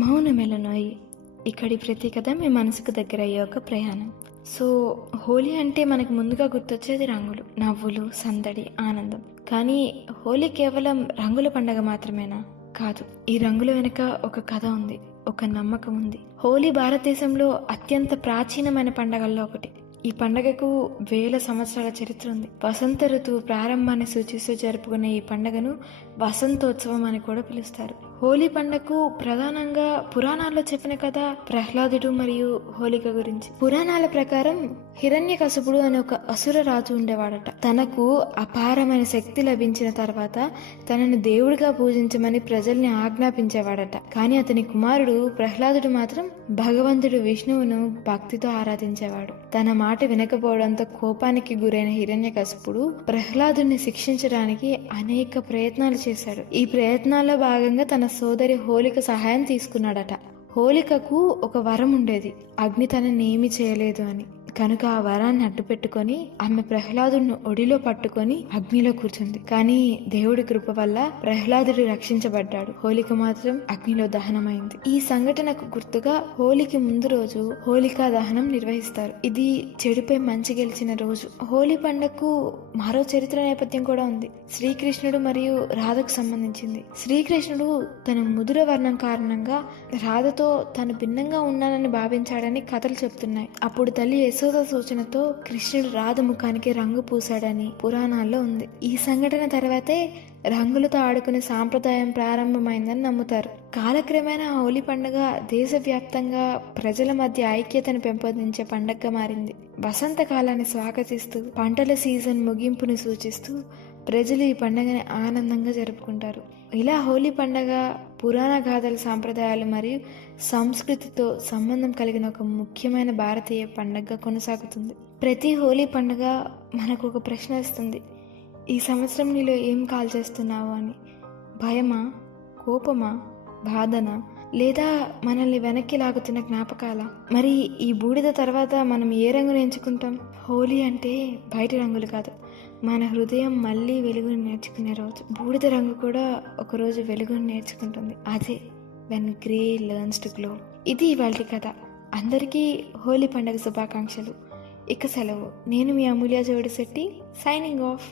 మౌనమెలనోయి ఇక్కడి ప్రతి కథ మీ మనసుకు దగ్గర అయ్యే ఒక ప్రయాణం. సో హోలీ అంటే మనకు ముందుగా గుర్తొచ్చేది రంగులు, నవ్వులు, సందడి, ఆనందం. కానీ హోలీ కేవలం రంగుల పండగ మాత్రమేనా? కాదు. ఈ రంగుల వెనుక ఒక కథ ఉంది, ఒక నమ్మకం ఉంది. హోలీ భారతదేశంలో అత్యంత ప్రాచీనమైన పండగల్లో ఒకటి. ఈ పండగకు వేల సంవత్సరాల చరిత్ర ఉంది. వసంత ఋతువు ప్రారంభాన్ని సూచిస్తూ జరుపుకునే ఈ పండుగను వసంతోత్సవం అని కూడా పిలుస్తారు. హోలీ పండుగకు ప్రధానంగా పురాణాల్లో చెప్పిన కథ ప్రహ్లాదుడు మరియు హోలిక గురించి. పురాణాల ప్రకారం హిరణ్యకశపుడు అనే ఒక అసుర రాజు ఉండేవాడట. తనకు అపారమైన శక్తి లభించిన తర్వాత తనను దేవుడిగా పూజించమని ప్రజల్ని ఆజ్ఞాపించేవాడట. కానీ అతని కుమారుడు ప్రహ్లాదుడు మాత్రం భగవంతుడు విష్ణువును భక్తితో ఆరాధించేవాడు. తన మాట వినకపోవడంతో కోపానికి గురైన హిరణ్యకశపుడు ప్రహ్లాదుని శిక్షించడానికి అనేక ప్రయత్నాలు చేశాడు. ఈ ప్రయత్నాల్లో భాగంగా తన సోదరి హోలిక సహాయం తీసుకున్నాడట. హోలికకు ఒక వరం ఉండేది, అగ్ని తనని ఏమీ చేయలేదు అని. కనుక ఆ వరాన్ని అడ్డు పెట్టుకొని ఆమె ప్రహ్లాదుని ఒడిలో పట్టుకొని అగ్నిలో కూర్చుంది. కానీ దేవుడి కృప వల్ల ప్రహ్లాదుడు రక్షించబడ్డాడు. హోలిక మాత్రం అగ్నిలో దహనమైంది. ఈ సంఘటనకు గుర్తుగా హోలీకి ముందు రోజు హోలికా దహనం నిర్వహిస్తారు. ఇది చెడుపై మంచి గెలిచిన రోజు. హోలీ పండుగకు మరో చరిత్ర నేపథ్యం కూడా ఉంది. శ్రీకృష్ణుడు మరియు రాధకు సంబంధించింది. శ్రీకృష్ణుడు తన ముదుర వర్ణం కారణంగా రాధతో తను భిన్నంగా ఉన్నానని భావించాడని కథలు చెప్తున్నాయి. అప్పుడు తల్లి యశోద సూచనతో కృష్ణుడు రాధ ముఖానికి రంగు పూశాడని పురాణాల్లో ఉంది. ఈ సంఘటన తర్వాతే రంగులతో ఆడుకునే సాంప్రదాయం ప్రారంభమైందని నమ్ముతారు. కాలక్రమేణా హోలీ పండుగ దేశవ్యాప్తంగా ప్రజల మధ్య ఐక్యతను పెంపొందించే పండుగగా మారింది. వసంతకాలాన్ని స్వాగతిస్తూ పంటల సీజన్ ముగింపును సూచిస్తూ ప్రజలు ఈ పండుగని ఆనందంగా జరుపుకుంటారు. ఇలా హోలీ పండుగ పురాణ గాథల సాంప్రదాయాలు మరియు సంస్కృతితో సంబంధం కలిగిన ఒక ముఖ్యమైన భారతీయ పండుగగా కొనసాగుతుంది. ప్రతి హోలీ పండుగ మనకు ఒక ప్రశ్న ఇస్తుంది, ఈ సంవత్సరం నీలో ఏం కాల్ చేస్తున్నావు అని. భయమా, కోపమా, బాధనా, లేదా మనల్ని వెనక్కి లాగుతున్న జ్ఞాపకాల? మరి ఈ బూడిద తర్వాత మనం ఏ రంగును ఎంచుకుంటాం? హోలీ అంటే బయట రంగులు కాదు, మన హృదయం మళ్ళీ వెలుగును నేర్చుకునే రోజు. బూడిద రంగు కూడా ఒకరోజు వెలుగును నేర్చుకుంటుంది. అదే when grey learns to glow. ఇది ఇవాల్టి కథ. అందరికీ హోలీ పండుగ శుభాకాంక్షలు. ఇక సెలవు. నేను మీ అమూల్య జోడిశెట్టి, సైనింగ్ ఆఫ్.